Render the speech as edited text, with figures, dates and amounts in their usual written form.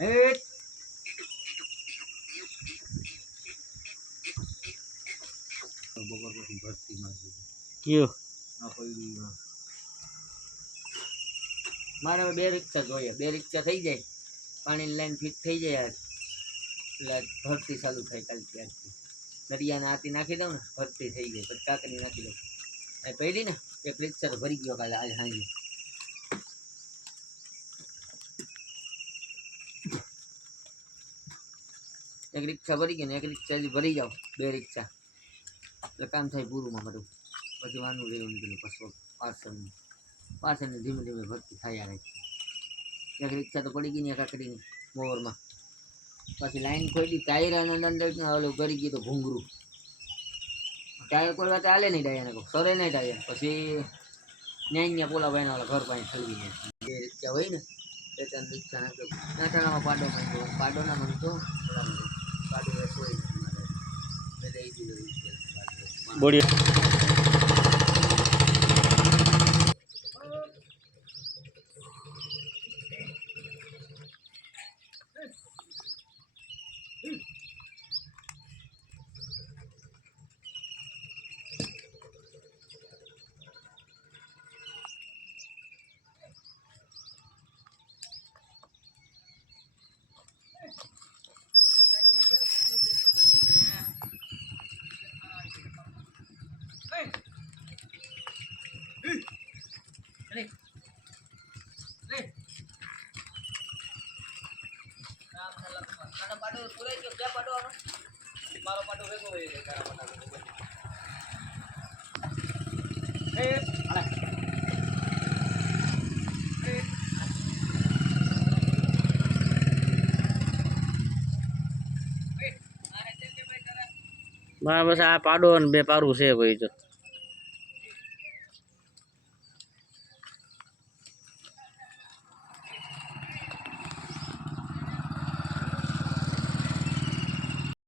એ બપોર પછી ભરતીમાં કયો આ કોઈ મારે બે રિક્ષા જોઈએ, બે રિક્ષા થઈ જાય, પાણીની લાઈન ફિટ થઈ જાય એટલે ભરતી ચાલુ થાય કાલથી આજથી. દરિયાને આથી નાખી દઉં ને ભરતી થઈ જાય, પછી કાકરી નાખી દઉં. એ પહેલી ને એક રિક્ષા તો ભરી ગયો કાલે આજ સાંજે. એક રિક્ષા ભરી ગઈ ને એક રિક્ષા હજી ભરી જાઓ, બે રિક્ષા એટલે કામ થાય પૂરુંમાં બધું. પછી વાનું લેવું નીકળ્યું પછી પાર્સલની ધીમે ધીમે ભરતી થાય રહે. એક રિક્ષા તો પડી ગઈ ને કાકડીની મોરમાં. પછી લાઈન ખોલી ટાયર અને અંદર ઓલું કરી ગયું તો ભૂંગરું ટાયર કોઈ વાત હાલે નહીં, ડાયર કહું સરે નહીં ટાયર. પછી ન્યાય પોલા ભાઈના ઓલા ઘર પાસે ઠલવી ને બે રિક્ષા હોય ને બે ત્રણ રિક્ષા નાખ્યો નાટાણામાં પાડો માંગ્યો, પાડો ના માંગતો પાડો વેચો હોય મેં દઈ દીધો બોડી મારો પાટો ભેગો હોય છે તારા પાટા બસ આ પાડો અને બે પારું છે ભાઈ. જો